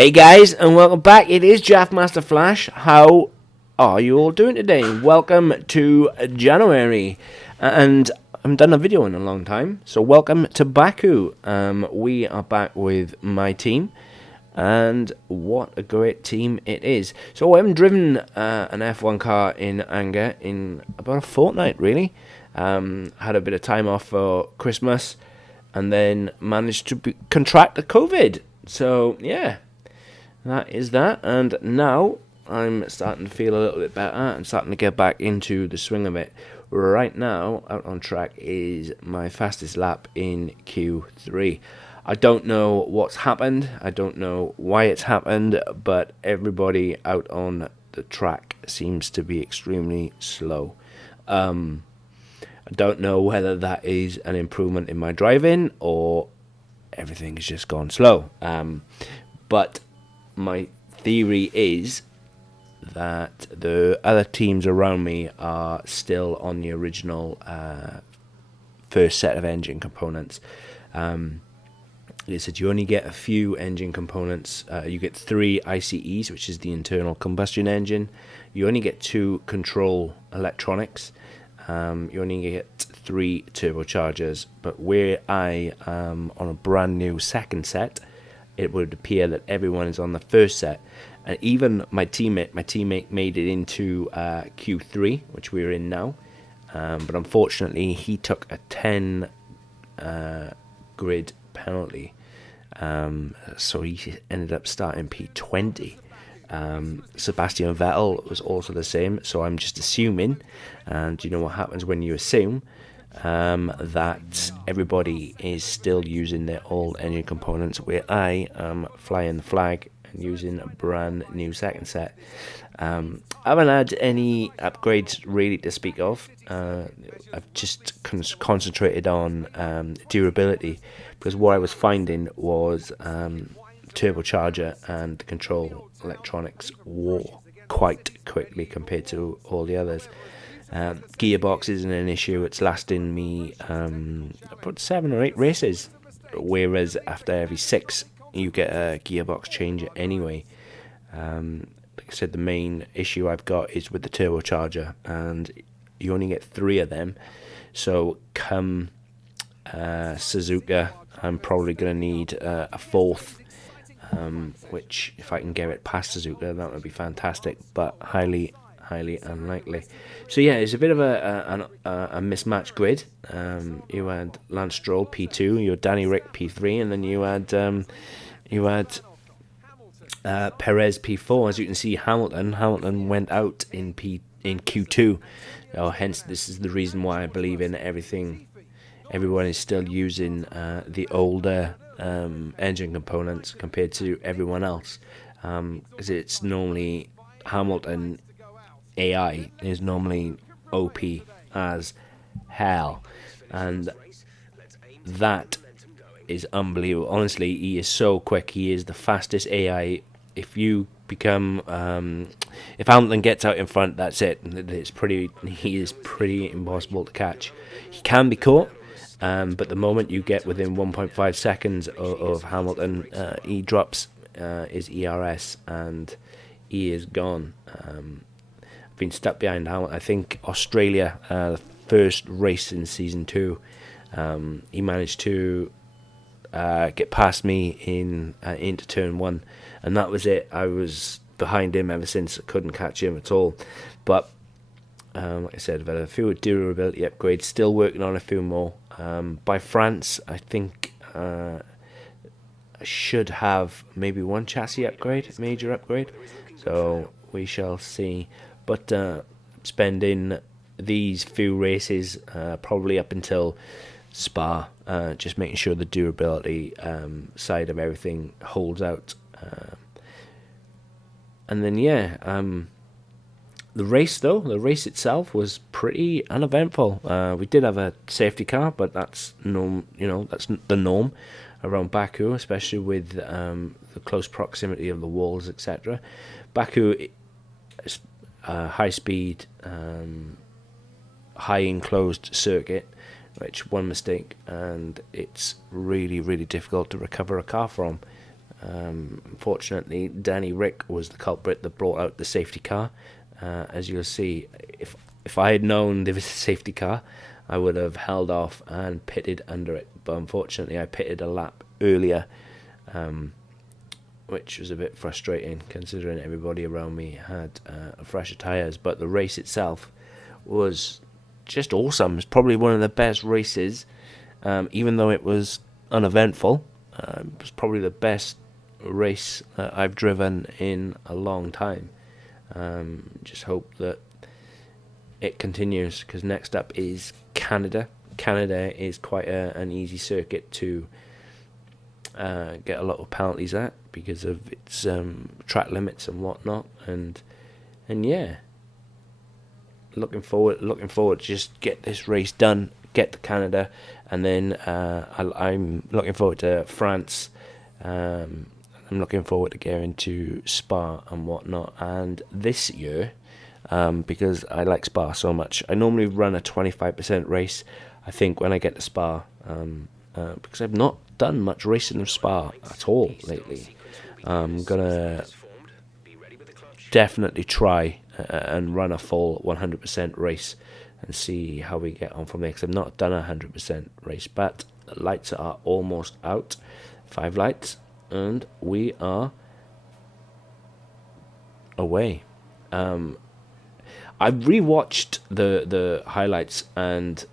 Hey guys, and welcome back. It is Jafmasterflash. How are you all doing today? Welcome to January, and I haven't done a video in a long time, so welcome to Baku. We are back with my team, and what a great team it is. So I haven't driven an F1 car in anger in about a fortnight, really. Had a bit of time off for Christmas, and then managed to contract the COVID. So yeah. That is that, and now I'm starting to feel a little bit better and starting to get back into the swing of it. Right now, out on track is my fastest lap in Q3. I don't know what's happened, I don't know why it's happened, but everybody out on the track seems to be extremely slow. I don't know whether that is an improvement in my driving or everything has just gone slow. But my theory is that the other teams around me are still on the original first set of engine components. They said you only get a few engine components. You get 3 ICEs, which is the internal combustion engine. You only get 2 control electronics. You only get 3 turbochargers. But where I am on a brand new second set, it would appear that everyone is on the first set, and even my teammate made it into Q3, which we're in now, but unfortunately he took a 10 grid penalty, so he ended up starting P20. Sebastian Vettel was also the same, so I'm just assuming, and you know what happens when you assume, that everybody is still using their old engine components, where I am flying the flag and using a brand new second set. I haven't had any upgrades really to speak of. I've just concentrated on durability, because what I was finding was turbocharger and control electronics wore quite quickly compared to all the others. Gearbox isn't an issue. It's lasting me about 7 or 8 races, whereas after every 6 you get a gearbox change anyway. Like I said, the main issue I've got is with the turbocharger, and you only get 3 of them. So come Suzuka, I'm probably going to need a 4th, which if I can get it past Suzuka, that would be fantastic, but highly unlikely. So yeah, it's a bit of a mismatched grid. You had Lance Stroll P2, you had Danny Rick P3, and then you had Perez P4. As you can see, Hamilton went out in Q2. Hence, this is the reason why I believe in everything. Everyone is still using the older engine components compared to everyone else, because it's normally Hamilton AI is normally OP as hell, and that is unbelievable. Honestly, he is so quick. He is the fastest AI. If you become if Hamilton gets out in front, that's it. He is pretty impossible to catch. He can be caught, but the moment you get within 1.5 seconds of Hamilton, he drops his ERS and he is gone. Been stuck behind Hamilton. I think Australia, the first race in season 2, he managed to get past me into turn 1, and that was it. I was behind him ever since. I couldn't catch him at all. But like I said, I've had a few durability upgrades, still working on a few more. By France, I think I should have maybe 1 chassis upgrade, major upgrade, so we shall see. But spending these few races, probably up until Spa, just making sure the durability side of everything holds out. And then the race itself was pretty uneventful. We did have a safety car, but that's that's the norm around Baku, especially with the close proximity of the walls, etc. Baku is high speed, high enclosed circuit, which one mistake and it's really difficult to recover a car from. Unfortunately, Danny Rick was the culprit that brought out the safety car. As you'll see, if I had known there was a safety car, I would have held off and pitted under it. But unfortunately, I pitted a lap earlier, which was a bit frustrating considering everybody around me had fresher tyres. But the race itself was just awesome. It's probably one of the best races, even though it was uneventful. It was probably the best race that I've driven in a long time. Just hope that it continues, because next up is Canada. Canada is quite an easy circuit to get a lot of penalties at because of its track limits and whatnot. And yeah, looking forward to just get this race done, get to Canada, and then I'm looking forward to France. I'm looking forward to going to Spa and whatnot. And this year, because I like Spa so much, I normally run a 25% race, I think, when I get to Spa, because I've not done much racing of Spa at all lately. I'm gonna definitely try and run a full 100% race and see how we get on from there, because I've not done a 100% race. But the lights are almost out, 5 lights, and we are away. I rewatched the highlights, and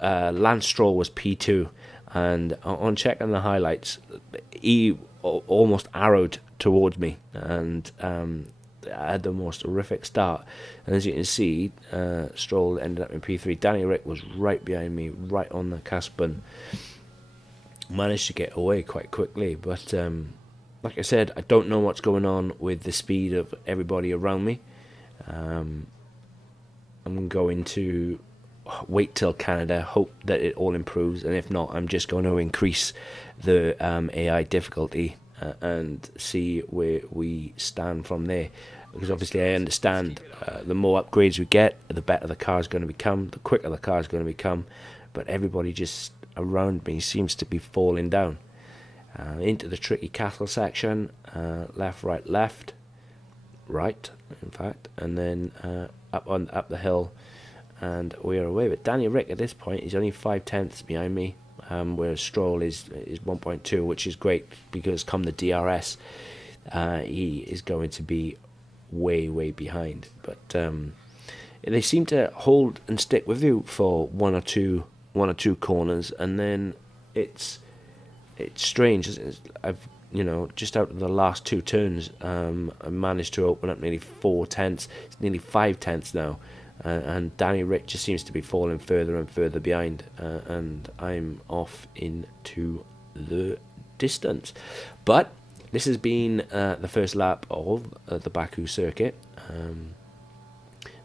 Lance Stroll was P2, and on checking the highlights, he almost arrowed towards me, and I had the most horrific start. And as you can see, Stroll ended up in P3. Danny Rick was right behind me, right on the cusp, and managed to get away quite quickly. But like I said, I don't know what's going on with the speed of everybody around me. I'm going to wait till Canada, hope that it all improves, and if not, I'm just going to increase the AI difficulty and see where we stand from there. Because obviously I understand the more upgrades we get, the better the car is going to become, the quicker the car is going to become. But everybody just around me seems to be falling down into the tricky castle section. Left, right, in fact, and then up the hill, and we are away. But Danny Rick at this point is only 5 tenths behind me, whereas Stroll is 1.2, which is great, because come the DRS, he is going to be way behind. But they seem to hold and stick with you for one or two corners, and then it's strange. I've just out of the last 2 turns, I managed to open up nearly 4 tenths. It's nearly 5 tenths now, and Danny Rick just seems to be falling further and further behind, and I'm off into the distance. But this has been the first lap of the Baku circuit.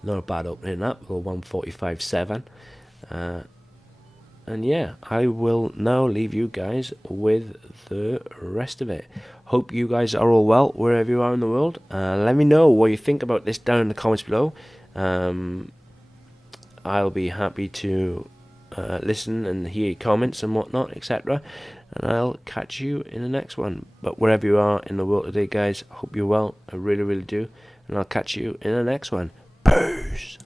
Not a bad opening up, or 1:45.7. And yeah, I will now leave you guys with the rest of it. Hope you guys are all well, wherever you are in the world. Let me know what you think about this down in the comments below. I'll be happy to listen and hear your comments and whatnot, etc. And I'll catch you in the next one. But wherever you are in the world today, guys, I hope you're well. I really do. And I'll catch you in the next one. Peace!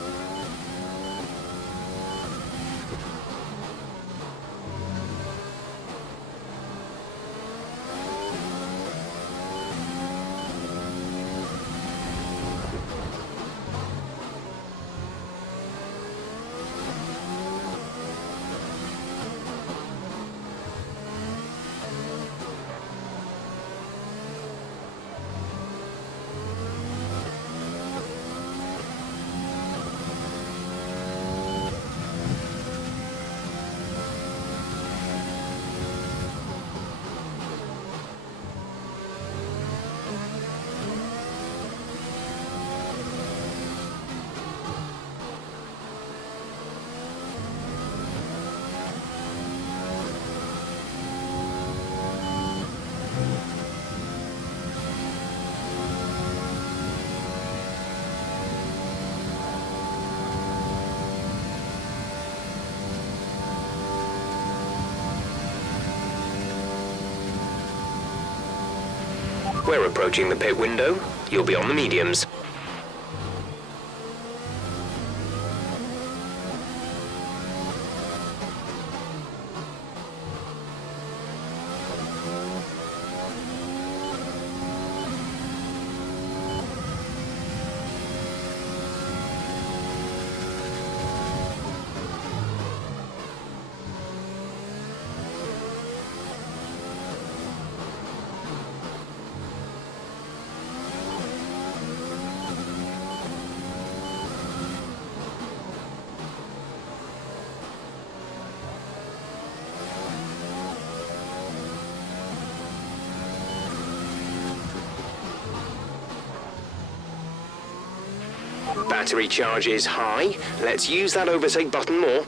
We're approaching the pit window. You'll be on the mediums. Battery charge is high. Let's use that overtake button more.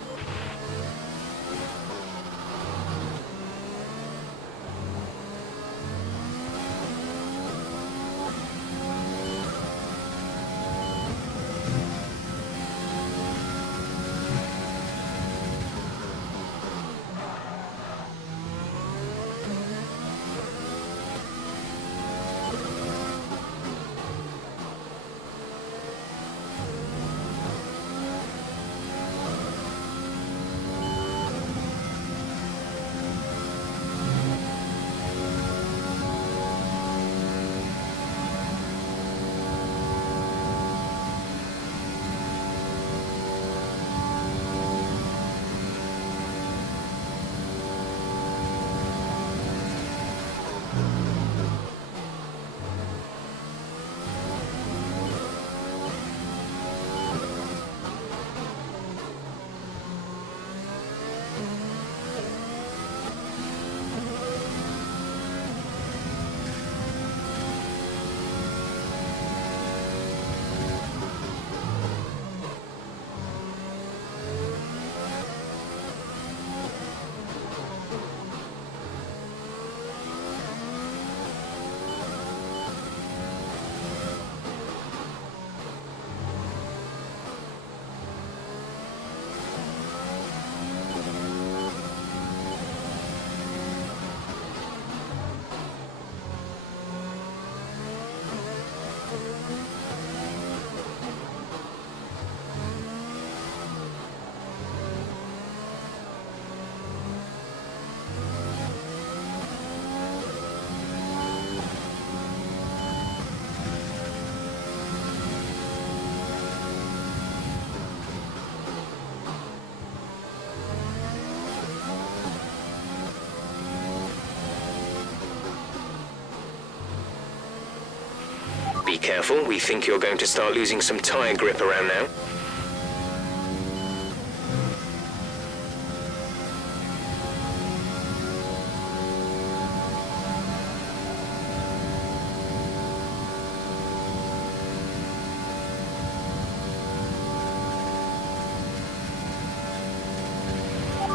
Be careful, we think you're going to start losing some tyre grip around now.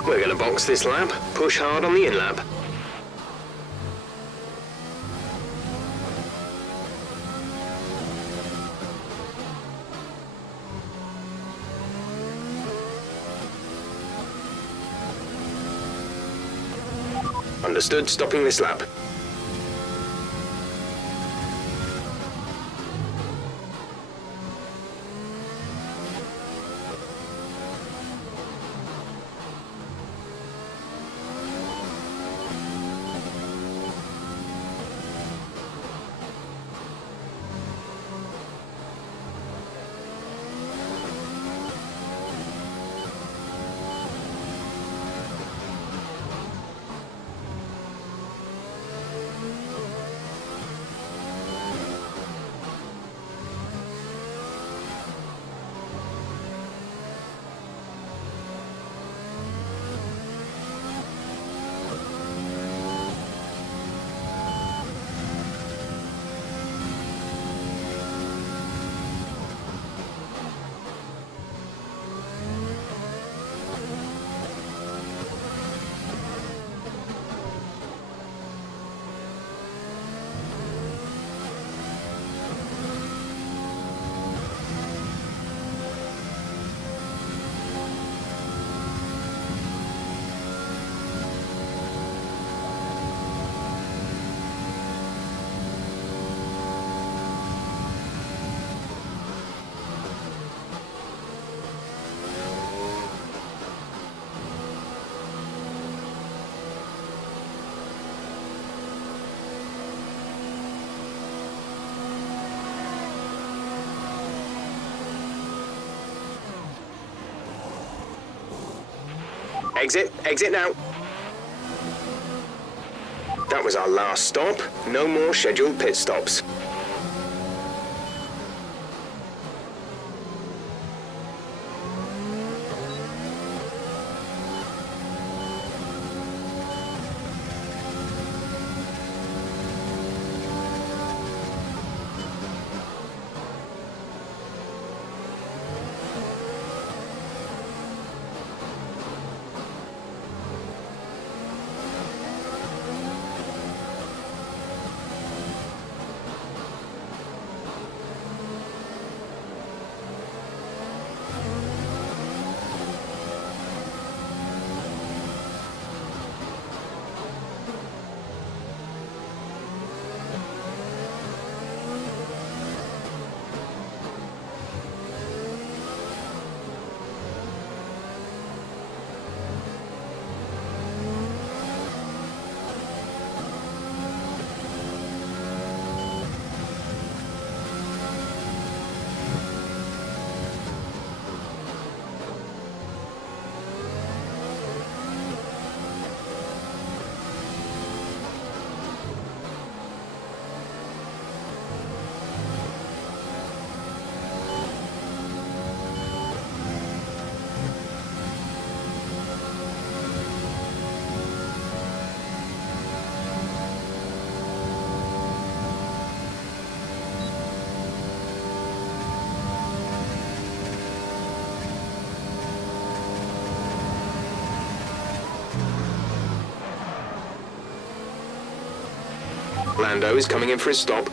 We're going to box this lap, push hard on the in-lap. Understood, stopping this lap. Exit now. That was our last stop. No more scheduled pit stops. Lando is coming in for his stop.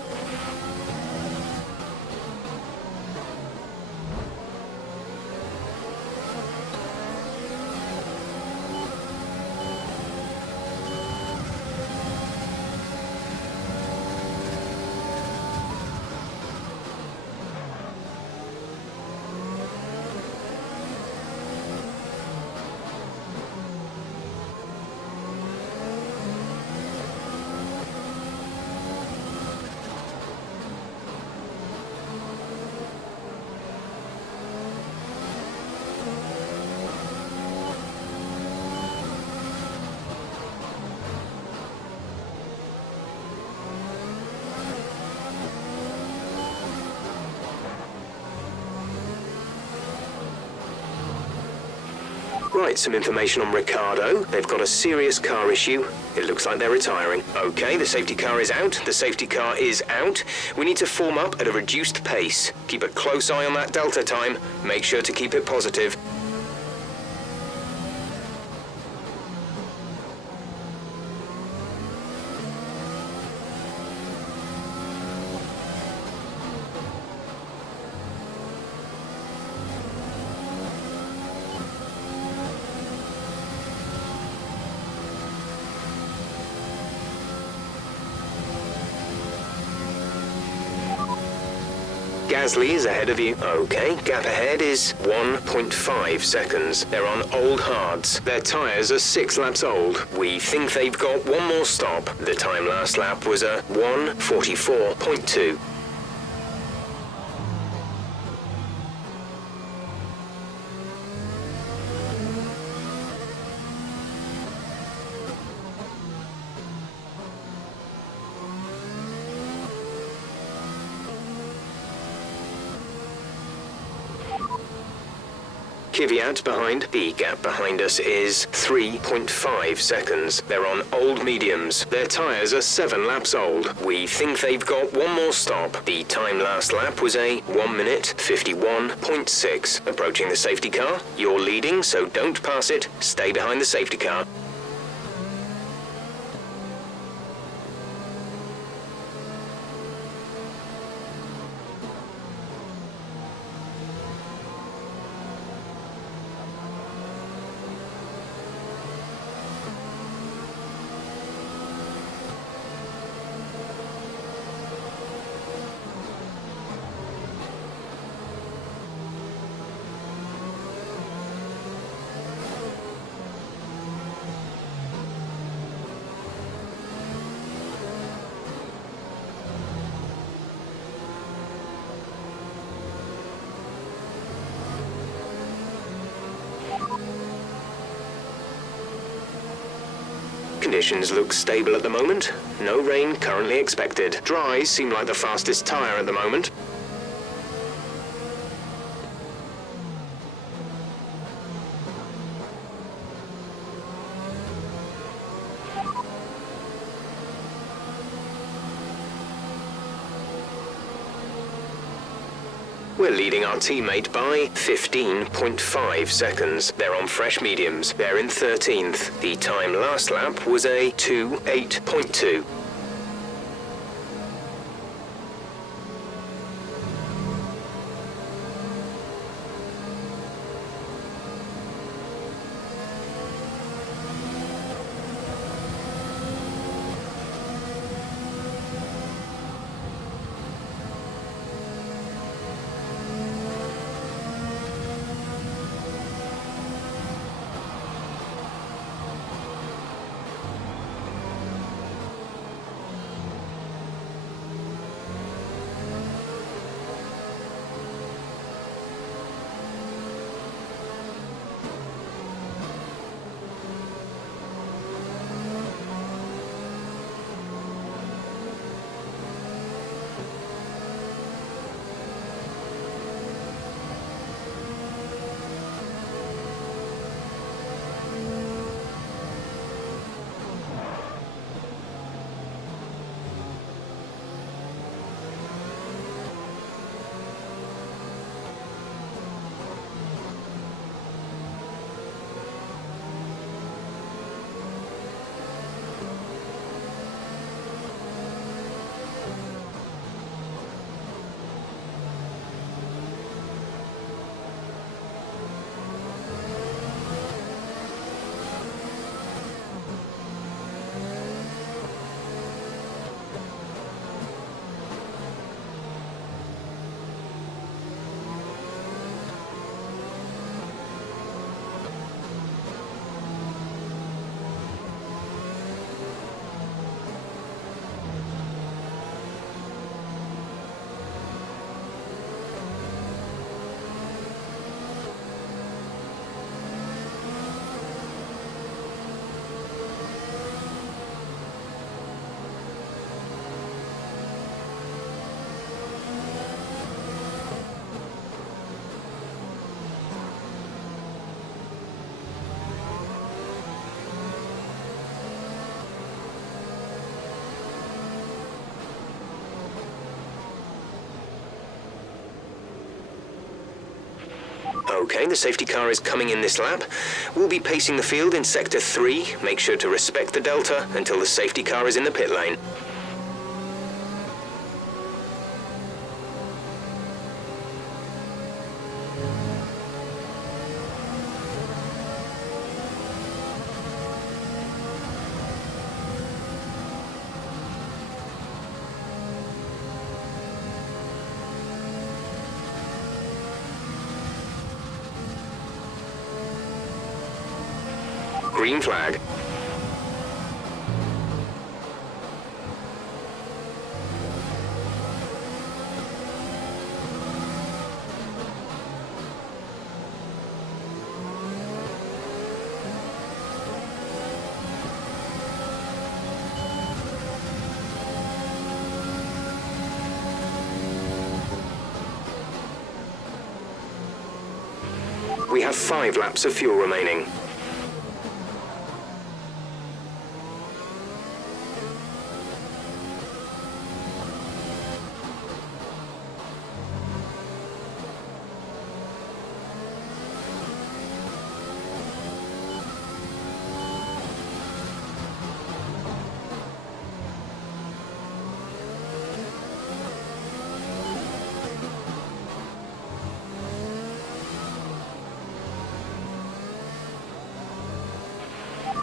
Right, some information on Ricardo. They've got a serious car issue. It looks like they're retiring. Okay, the safety car is out. The safety car is out. We need to form up at a reduced pace. Keep a close eye on that delta time. Make sure to keep it positive. Gasly is ahead of you. Okay, gap ahead is 1.5 seconds. They're on old hards. Their tyres are 6 laps old. We think they've got one more stop. The time last lap was a 1:44.2. Kvyat behind. The gap behind us is 3.5 seconds. They're on old mediums. Their tyres are 7 laps old. We think they've got one more stop. The time last lap was a 1:51.6. Approaching the safety car. You're leading, so don't pass it. Stay behind the safety car. conditions look stable at the moment. No rain currently expected. Dries seem like the fastest tyre at the moment. We're leading our teammate by 15.5 seconds. They're on fresh mediums. They're in 13th. The time last lap was a 2:08.2. Okay, the safety car is coming in this lap. We'll be pacing the field in Sector 3. Make sure to respect the delta until the safety car is in the pit lane. Green flag. We have 5 laps of fuel remaining.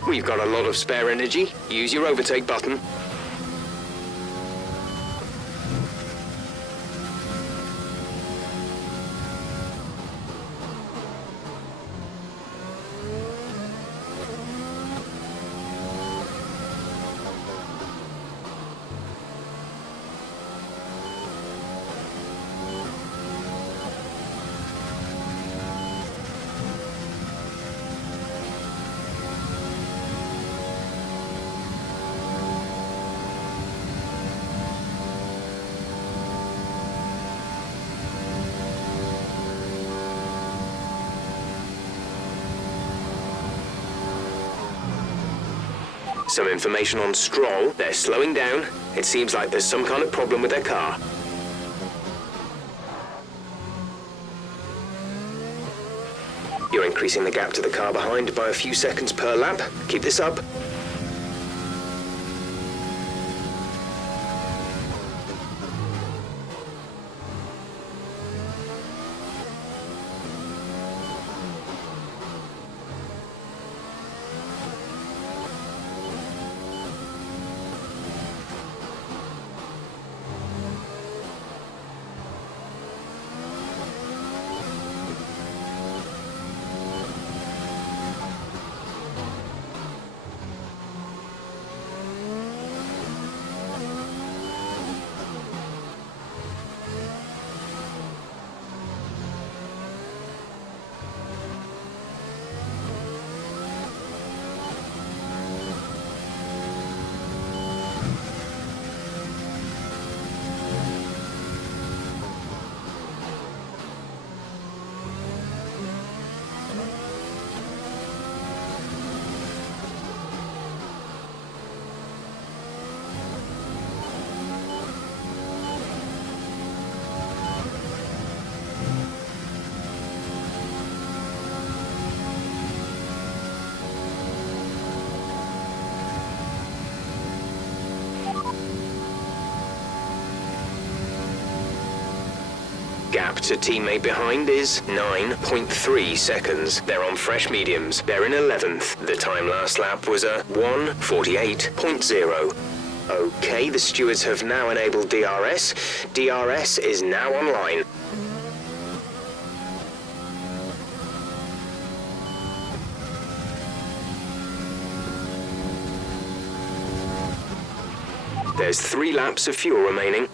We've got a lot of spare energy. Use your overtake button. Some information on Stroll. They're slowing down. It seems like there's some kind of problem with their car. You're increasing the gap to the car behind by a few seconds per lap. Keep this up. Gap to teammate behind is 9.3 seconds. They're on fresh mediums. They're in 11th. The time last lap was a 1:48.0. Okay, the stewards have now enabled DRS. DRS is now online. There's 3 laps of fuel remaining.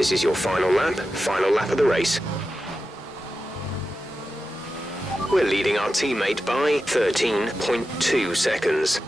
This is your final lap of the race. We're leading our teammate by 13.2 seconds.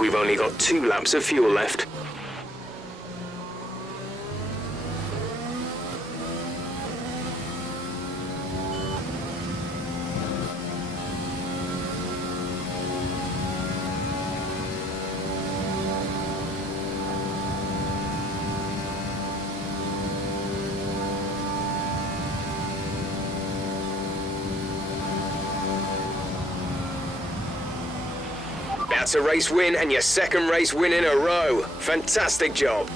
We've only got 2 laps of fuel left. That's a race win and your second race win in a row. Fantastic job.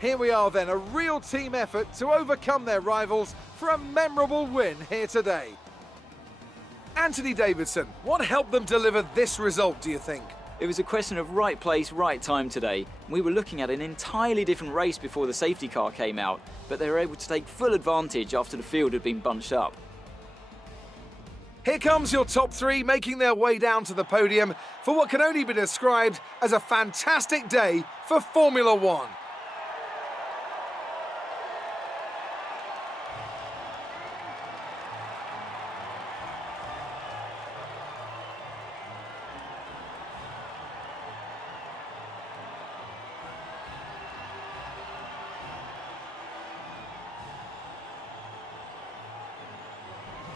Here we are then, a real team effort to overcome their rivals for a memorable win here today. Anthony Davidson, what helped them deliver this result, do you think? It was a question of right place, right time today. We were looking at an entirely different race before the safety car came out, but they were able to take full advantage after the field had been bunched up. Here comes your top three making their way down to the podium for what can only be described as a fantastic day for Formula One.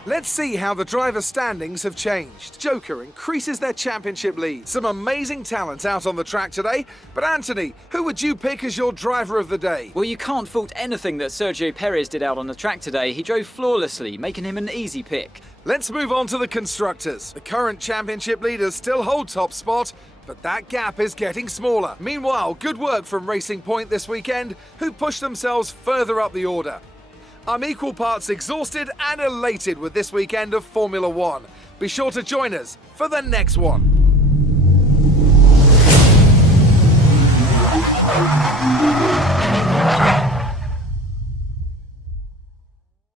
Let's see how the driver standings have changed. Joker increases their championship lead. Some amazing talent out on the track today. But Anthony, who would you pick as your driver of the day? Well, you can't fault anything that Sergio Perez did out on the track today. He drove flawlessly, making him an easy pick. Let's move on to the constructors. The current championship leaders still hold top spot, but that gap is getting smaller. Meanwhile, good work from Racing Point this weekend, who pushed themselves further up the order. I'm equal parts exhausted and elated with this weekend of Formula One. Be sure to join us for the next one.